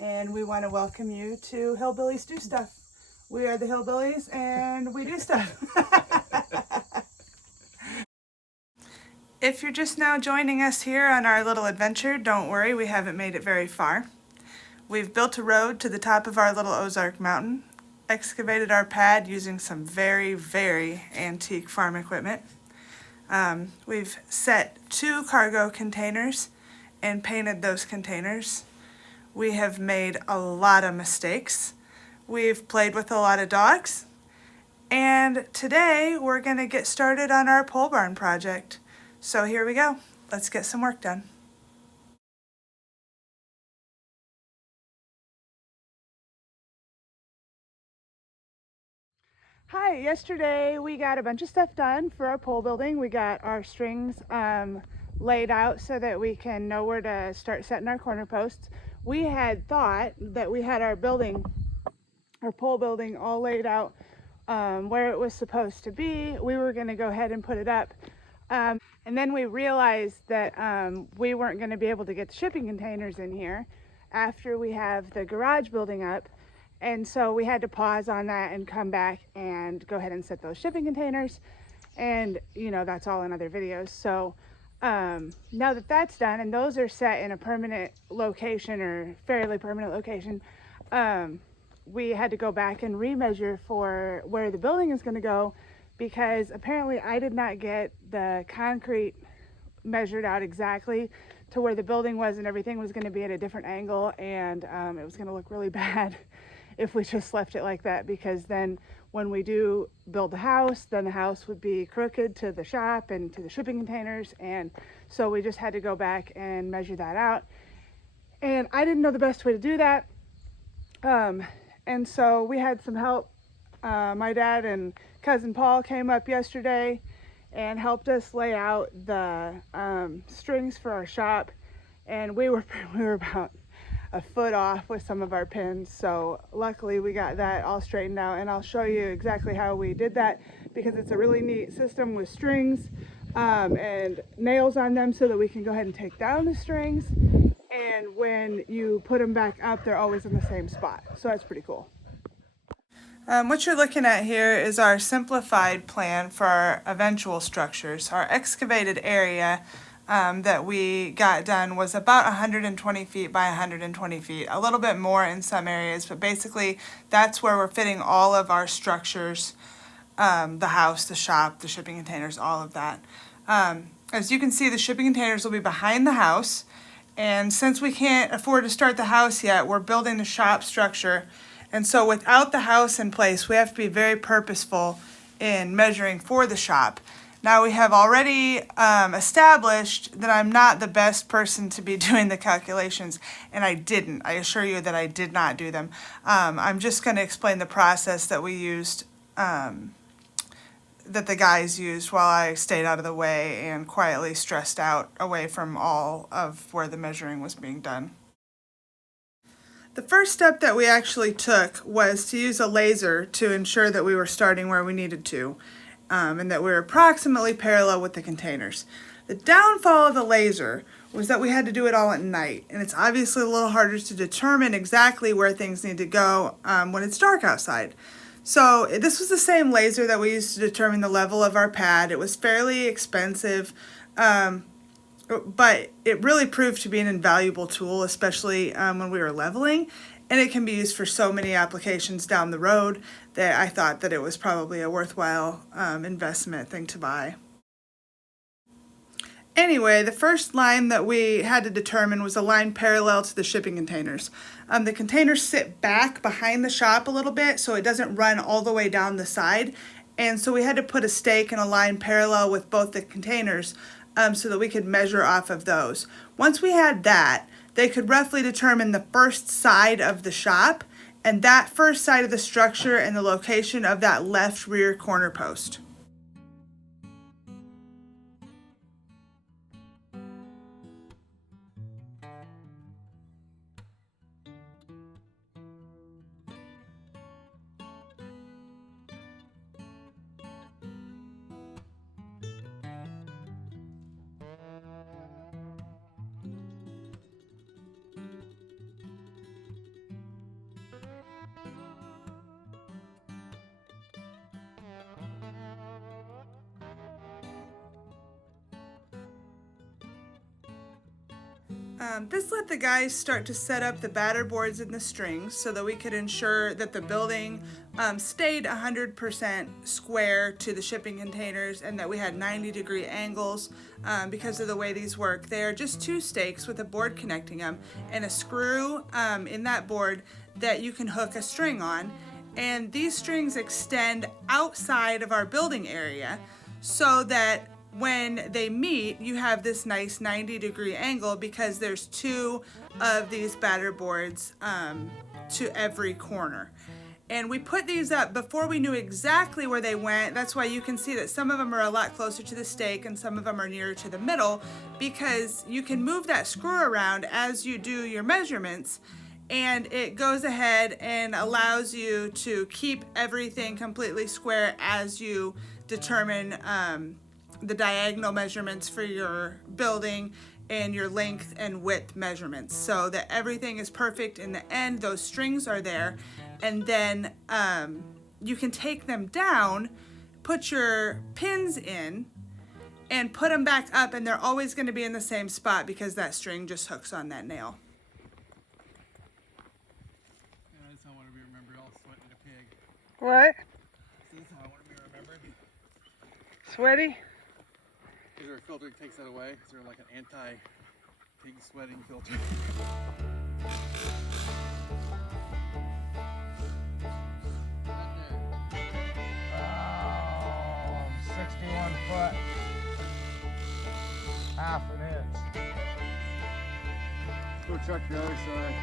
and we want to welcome you to Hillbillies Do Stuff. We are the Hillbillies and we do stuff. If you're just now joining us here on our little adventure, don't worry, we haven't made it very far. We've built a road to the top of our little Ozark mountain, excavated our pad using some very, very antique farm equipment. We've set 2 cargo containers and painted those containers. We have made a lot of mistakes. We've played with a lot of dogs. And today we're going to get started on our pole barn project. So here we go. Let's get some work done. Hi, yesterday we got a bunch of stuff done for our pole building. We got our strings laid out so that we can know where to start setting our corner posts. We had thought that we had our pole building all laid out where it was supposed to be. We were going to go ahead and put it up. And then we realized that we weren't going to be able to get the shipping containers in here after we have the garage building up. And so we had to pause on that and come back and go ahead and set those shipping containers. And, you know, that's all in other videos. So now that that's done and those are set in a permanent location or fairly permanent location, we had to go back and remeasure for where the building is going to go, because apparently I did not get the concrete measured out exactly to where the building was, and everything was going to be at a different angle, and it was going to look really bad if we just left it like that, because then when we do build the house, then the house would be crooked to the shop and to the shipping containers. And so we just had to go back and measure that out, and I didn't know the best way to do that. And so we had some help. My dad and cousin Paul came up yesterday and helped us lay out the strings for our shop, and we were about a foot off with some of our pins. So luckily we got that all straightened out, and I'll show you exactly how we did that, because it's a really neat system with strings and nails on them so that we can go ahead and take down the strings, and when you put them back up they're always in the same spot. So that's pretty cool. What you're looking at here is our simplified plan for our eventual structures. Our excavated area that we got done was about 120 feet by 120 feet, a little bit more in some areas, but basically that's where we're fitting all of our structures, the house, the shop, the shipping containers, all of that. As you can see, the shipping containers will be behind the house, and since we can't afford to start the house yet, we're building the shop structure. And so without the house in place, we have to be very purposeful in measuring for the shop. Now we have already established that I'm not the best person to be doing the calculations, and I didn't. I assure you that I did not do them. I'm just going to explain the process that we used, that the guys used while I stayed out of the way and quietly stressed out away from all of where the measuring was being done. The first step that we actually took was to use a laser to ensure that we were starting where we needed to, and that we were approximately parallel with the containers. The downfall of the laser was that we had to do it all at night, and it's obviously a little harder to determine exactly where things need to go when it's dark outside. So this was the same laser that we used to determine the level of our pad. It was fairly expensive, but it really proved to be an invaluable tool, especially when we were leveling, and it can be used for so many applications down the road that I thought that it was probably a worthwhile investment thing to buy. Anyway, the first line that we had to determine was a line parallel to the shipping containers. The containers sit back behind the shop a little bit, so it doesn't run all the way down the side, and so we had to put a stake and a line parallel with both the containers so that we could measure off of those. Once we had that, they could roughly determine the first side of the shop, and that first side of the structure and the location of that left rear corner post. This let the guys start to set up the batter boards and the strings so that we could ensure that the building stayed 100% square to the shipping containers and that we had 90-degree angles because of the way these work. They are just two stakes with a board connecting them and a screw in that board that you can hook a string on. And these strings extend outside of our building area so that when they meet, you have this nice 90-degree angle because there's two of these batter boards to every corner. And we put these up before we knew exactly where they went. That's why you can see that some of them are a lot closer to the stake and some of them are nearer to the middle, because you can move that screw around as you do your measurements, and it goes ahead and allows you to keep everything completely square as you determine the diagonal measurements for your building and your length and width measurements, so that everything is perfect in the end. Those strings are there, and then you can take them down, put your pins in, and put them back up, and they're always going to be in the same spot because that string just hooks on that nail. Yeah, that's how I want to be remembered, all sweating a pig. What? This is how I want to be remembered. Sweaty? Is there a filter that takes that away? Is there like an anti-pig sweating filter? Oh, 61 foot, half an inch. Go check the other side.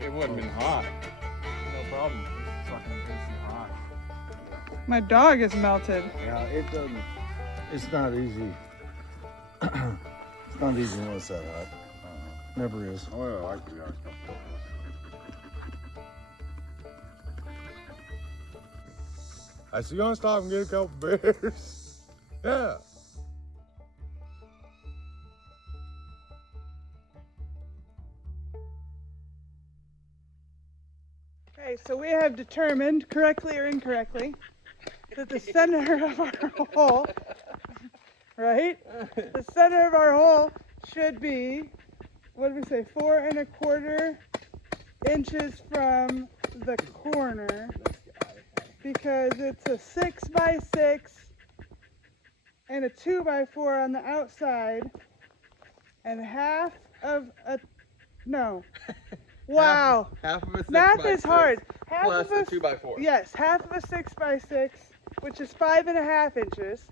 It wouldn't have been hot. No problem. It's fucking tasty hot. My dog is melted. Yeah, it doesn't. It's not easy. It's not easy when it's that hot. Never is. Oh, yeah, I like the yard. I said, you want to stop and get a couple beers? Yeah. Okay, so we have determined, correctly or incorrectly, that the center of our hole, right? The center of our hole should be, what did we say, 4 1/4 inches from the corner, because it's a 6 by 6 and a 2 by 4 on the outside, and half of a, no. Wow. Half of a 6 Math by is 6 hard. Half plus of a a 2 by 4. Yes, half of a 6 by 6, which is 5 1/2 inches,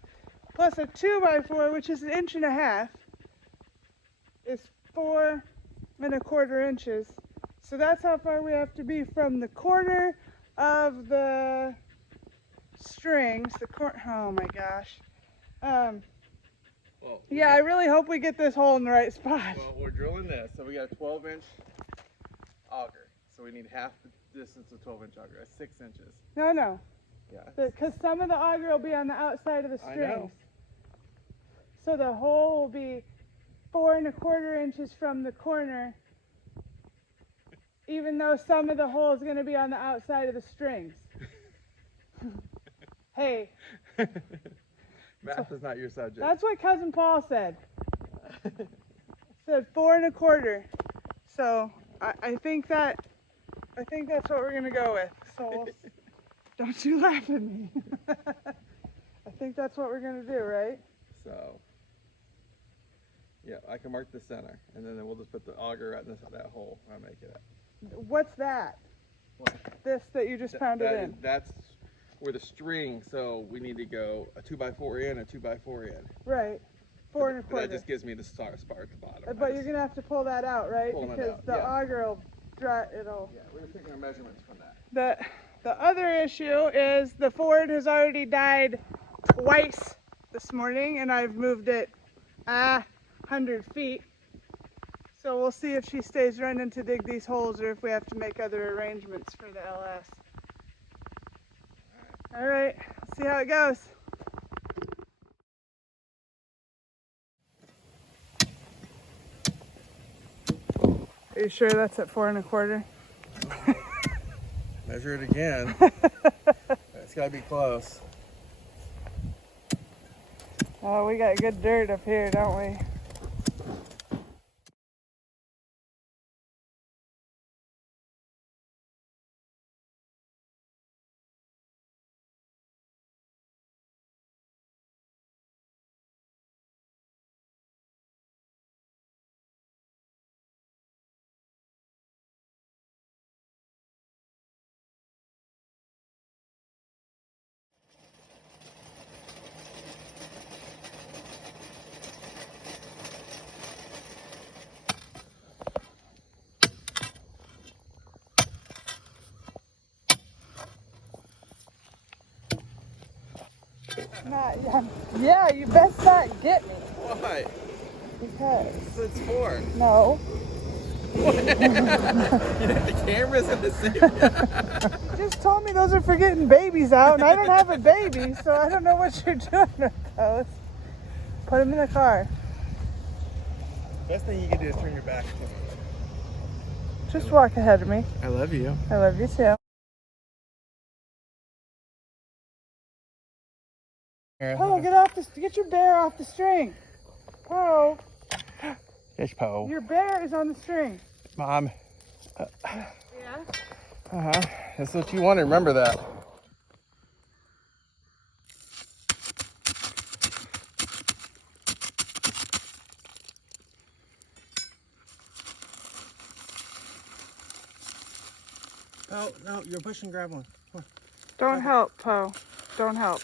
plus a 2 by 4, which is 1.5 inches, is 4¼ inches. So that's how far we have to be from the corner of the strings. Oh my gosh. Well, Yeah, I really hope we get this hole in the right spot. Well, we're drilling this, so we got a 12-inch auger. So we need half the distance of 12-inch auger. That's 6 inches. No. Yeah. Because some of the auger will be on the outside of the I strings. know. So the hole will be 4¼ inches from the corner, even though some of the hole is going to be on the outside of the strings. Hey. Math is not your subject. That's what Cousin Paul said. Said 4¼ So I think that's what we're gonna go with. So don't you laugh at me. I think that's what we're gonna do, right? So yeah, I can mark the center, and then we'll just put the auger at that hole. I'll make it at. What's that? What? This that you just pounded in. That's where the string. So we need to go a 2x4 in, a 2x4 in. Right. 4¼ But that just gives me the spar at the bottom. But you're gonna have to pull that out, right? Pulling it Because out, the yeah. auger will dry. It'll. Yeah, we're just taking our measurements from that. The other issue is the Ford has already died twice this morning, and I've moved it 100 feet. So we'll see if she stays running to dig these holes or if we have to make other arrangements for the LS. All right, let's see how it goes. Are you sure that's at 4¼ Measure it again. It's got to be close. Oh, we got good dirt up here, don't we? Yeah, you best not get me. Why? Because. It's 4. No. The camera's in the same. You just told me those are for getting babies out, and I don't have a baby, so I don't know what you're doing with those. Put them in the car. Best thing you can do is turn your back to me. Just walk ahead of me. I love you. I love you too. Oh, get your bear off the string. Oh, Fish Poe. your bear is on the string. Mom. Yeah? That's what you want to remember that. Oh, no, you're pushing, grab one. Come on. Don't help, Poe. Don't help.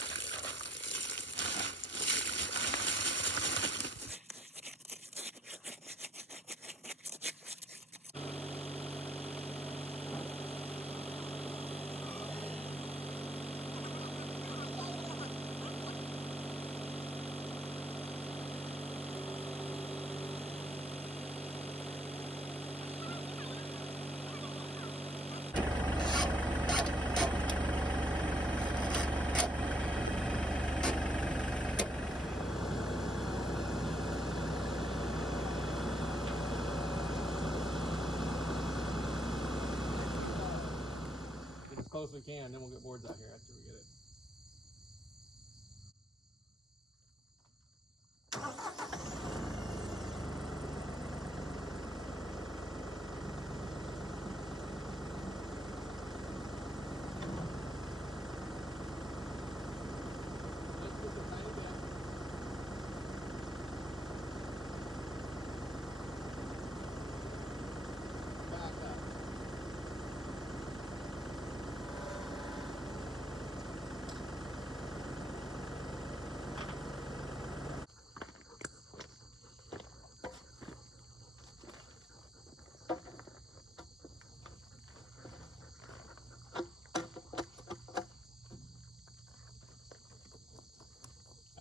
Get as close as we can, then we'll get boards out here after we get it.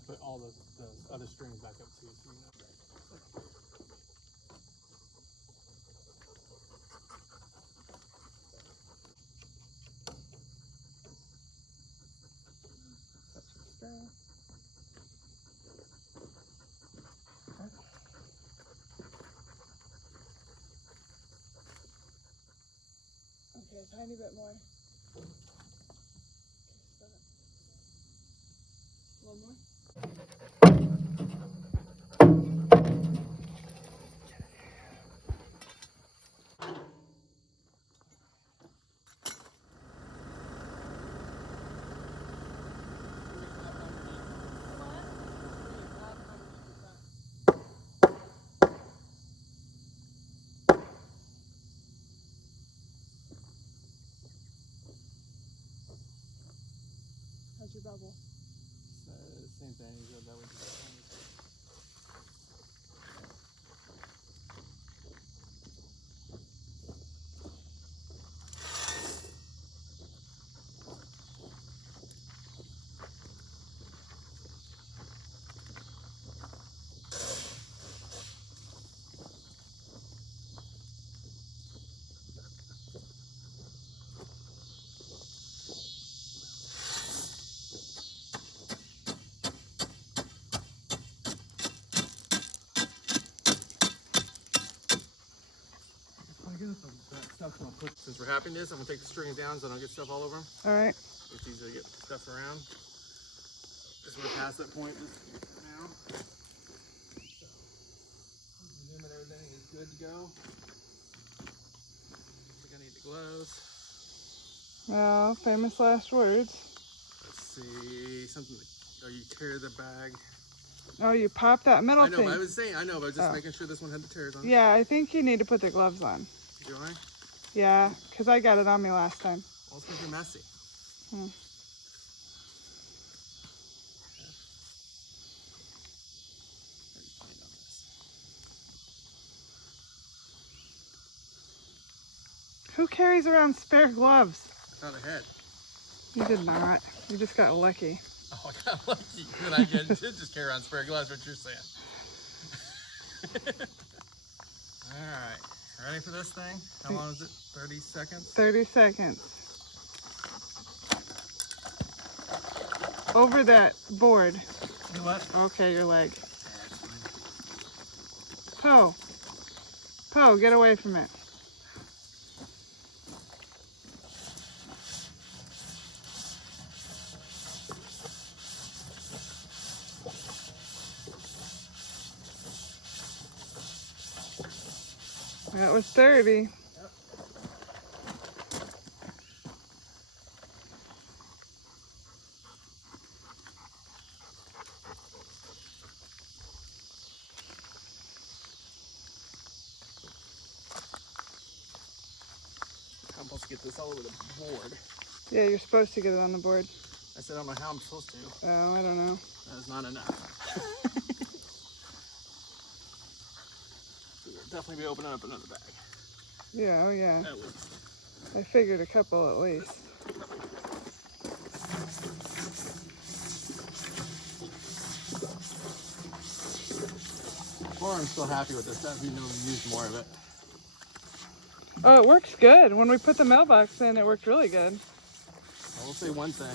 put all the other strings back up too, so you know. Okay, a tiny bit more. Stop. A little more. How's your bubble? Same thing. You go that way. Since we're happiness, I'm gonna take the strings down so I don't get stuff all over them. All right. It's easy to get stuff around. Just we're past that point just now. So, zoom and everything is good to go. I think I need the gloves. Well, famous last words. Let's see, something. Oh, you tear the bag. Oh, you pop that metal I know, thing. but I was saying, I know, but just Oh. making sure this one had the tears on it. Yeah, I think you need to put the gloves on. Do I? Yeah, because I got it on me last time. Well, it's because you're messy. Hmm. Very clean on this. Who carries around spare gloves? I thought I had. You did not. You just got lucky. Oh, I got lucky. Then I did just carry around spare gloves, what you're saying. All right, ready for this thing? How long is it? 30 seconds? 30 seconds. Over that board. You what? Okay, your leg. That's fine. Poe. Poe, get away from it. That was 30. Yep. I'm supposed to get this all over the board. Yeah, you're supposed to get it on the board. I said I don't know how I'm supposed to. Oh, I don't know. That is not enough. So we'll definitely be opening up another bag. Yeah, oh yeah. At least. I figured a couple at least. Or I'm still happy with this stuff, even though we used more of it. Oh, it works good. When we put the mailbox in, it worked really good. I will say one thing.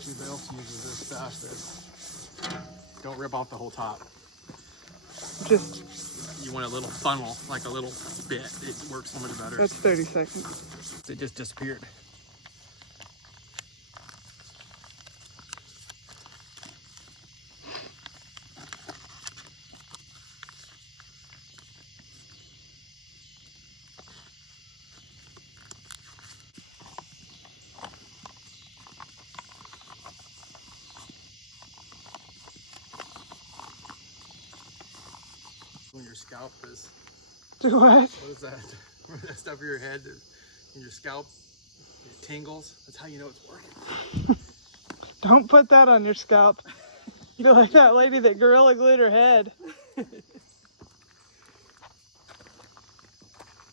Everybody else uses this stuff. Is don't rip off the whole top. Just, You want a little funnel, like a little bit. It works so much better. that's 30 seconds. It just disappeared. When your scalp is, Do what? what is that? That stuff in your head, in your scalp, it tingles. That's how you know it's working. Don't put that on your scalp. You're like that lady that gorilla glued her head.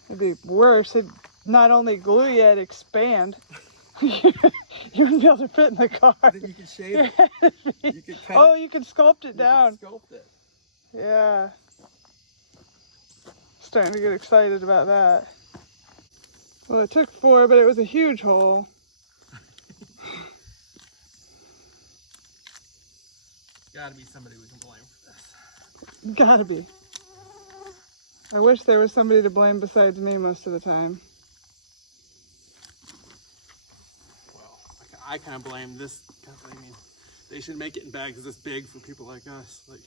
It'd be worse. It'd not only glue you, it'd expand. You wouldn't be able to fit in the car. I think you can shape it. You could cut Oh, it. you can sculpt it down. You can sculpt it. Yeah. Starting to get excited about that. Well, it took 4, but it was a huge hole. Gotta be somebody we can blame for this. Gotta be. I wish there was somebody to blame besides me most of the time. Well, I kind of blame this company. I mean, they should make it in bags this big for people like us. Like,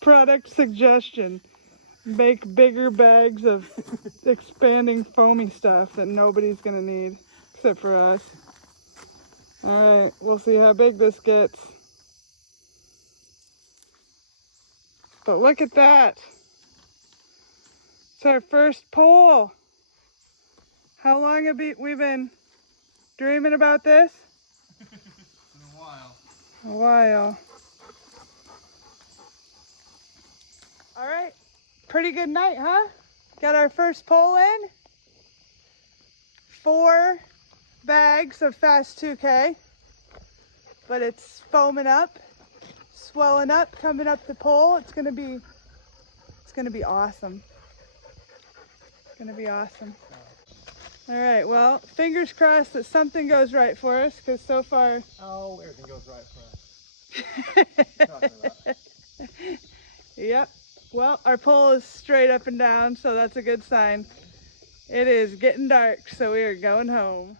Product suggestion. Make bigger bags of expanding foamy stuff that nobody's gonna need except for us. Alright, we'll see how big this gets. But look at that. It's our first pole. How long have we been dreaming about this? it's been a while. A while. All right, pretty good night, huh? Got our first pole in. 4 bags of Fast 2K, but it's foaming up, swelling up, coming up the pole. It's gonna be awesome. It's gonna be awesome. All right, well, fingers crossed that something goes right for us, because so far. Oh, everything goes right for us. Yep. Well, our pole is straight up and down, so that's a good sign. It is getting dark, so we are going home.